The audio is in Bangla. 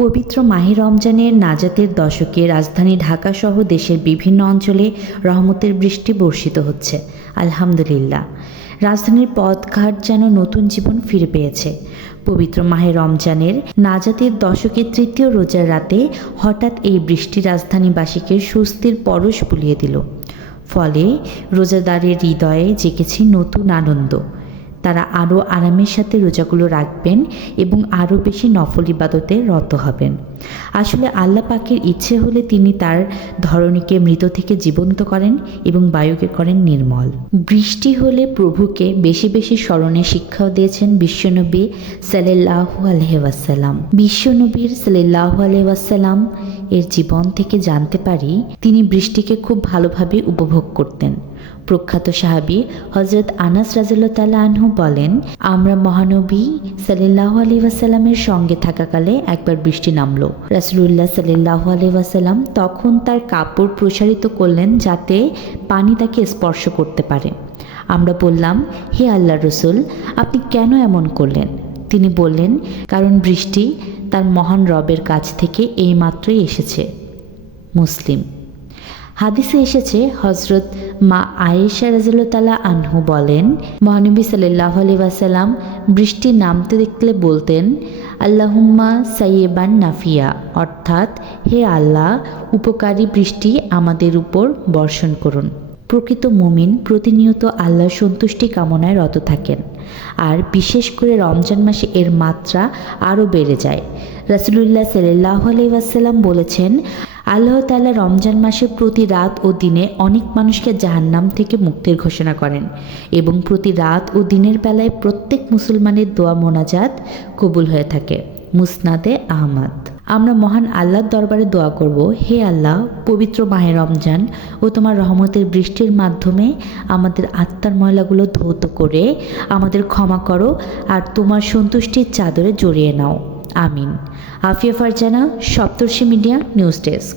পবিত্র মাহে রমজানের নাজাতের দশকে রাজধানী ঢাকাসহ দেশের বিভিন্ন অঞ্চলে রহমতের বৃষ্টি বর্ষিত হচ্ছে। আলহামদুলিল্লাহ, রাজধানীর পথঘাট যেন নতুন জীবন ফিরে পেয়েছে। পবিত্র মাহে রমজানের নাজাতের দশকের তৃতীয় রোজার রাতে হঠাৎ এই বৃষ্টি রাজধানীবাসীকে স্বস্তির পরশ বুলিয়ে দিল। ফলে রোজাদারের হৃদয়ে জেগেছে নতুন আনন্দ। তারা আরও আরামের সাথে রোজাগুলো রাখবেন এবং আরও বেশি নফল ইবাদতে রত হবেন। আসলে আল্লাহ পাকের ইচ্ছে হলে তিনি তার ধরণীকে মৃত থেকে জীবন্ত করেন এবং বায়ুকে করেন নির্মল। বৃষ্টি হলে প্রভুকে বেশি বেশি স্মরণে শিক্ষাও দিয়েছেন বিশ্বনবী সাল্লাল্লাহু আলাইহি ওয়াসাল্লাম। বিশ্বনবীর সাল্লাল্লাহু আলাইহি ওয়াসাল্লাম এর জীবন থেকে জানতে পারি তিনি বৃষ্টিকে খুব ভালোভাবে উপভোগ করতেন। প্রখ্যাত সাহাবী হযরত আনাস রাদিয়াল্লাহু তাআলা আনহু বলেন, আমরা মহানবী সাল্লাল্লাহু আলাইহি ওয়াসাল্লামের সঙ্গে থাকাকালে একবার বৃষ্টি নামলো। রাসূলুল্লাহ সাল্লাল্লাহু আলাইহি ওয়াসাল্লাম তখন তার কাপড় প্রসারিত করলেন যাতে পানি তাকে স্পর্শ করতে পারে। আমরা বললাম, হে আল্লাহর রাসূল, আপনি কেন এমন করলেন? তিনি বললেন, কারণ বৃষ্টি তার মহান রবের কাছ থেকে এইমাত্রই এসেছে। মুসলিম। হাদিসে এসেছে, হযরত মা আয়েশা রাদিয়াল্লাহু তাআলা আনহু বলেন, মহানবী সাল্লাল্লাহু আলাইহি ওয়াসাল্লাম বৃষ্টি নামতে দেখলে বলতেন, আল্লাহুম্মা সাইয়্যিবান নাফিয়া, অর্থাৎ হে আল্লাহ, উপকারী বৃষ্টি আমাদের উপর বর্ষণ করুন। প্রকৃত মুমিন প্রতিনিয়ত আল্লাহর সন্তুষ্টি কামনায় রত থাকেন, আর বিশেষ করে রমজান মাসে এর মাত্রা আরও বেড়ে যায়। রাসূলুল্লাহ সাল্লাল্লাহু আলাইহি ওয়াসাল্লাম বলেছেন, আল্লাহ তাআলা রমজান মাসে প্রতি রাত ও দিনে অনেক মানুষকে জাহান্নাম থেকে মুক্তির ঘোষণা করেন এবং প্রতি রাত ও দিনের বেলায় প্রত্যেক মুসলমানের দোয়া মোনাজাত কবুল হয়ে থাকে। মুসনাদে আহমদ। আমরা মহান আল্লাহর দরবারে দোয়া করব, হে আল্লাহ, পবিত্র মাহে রমজান ও তোমার রহমতের বৃষ্টির মাধ্যমে আমাদের আত্মার ময়লাগুলো ধৌত করে আমাদের ক্ষমা করো আর তোমার সন্তুষ্টির চাদরে জড়িয়ে নাও। আমিন। আফিয়া ফারজানা, সপ্তর্ষি মিডিয়া, নিউজ ডেস্ক।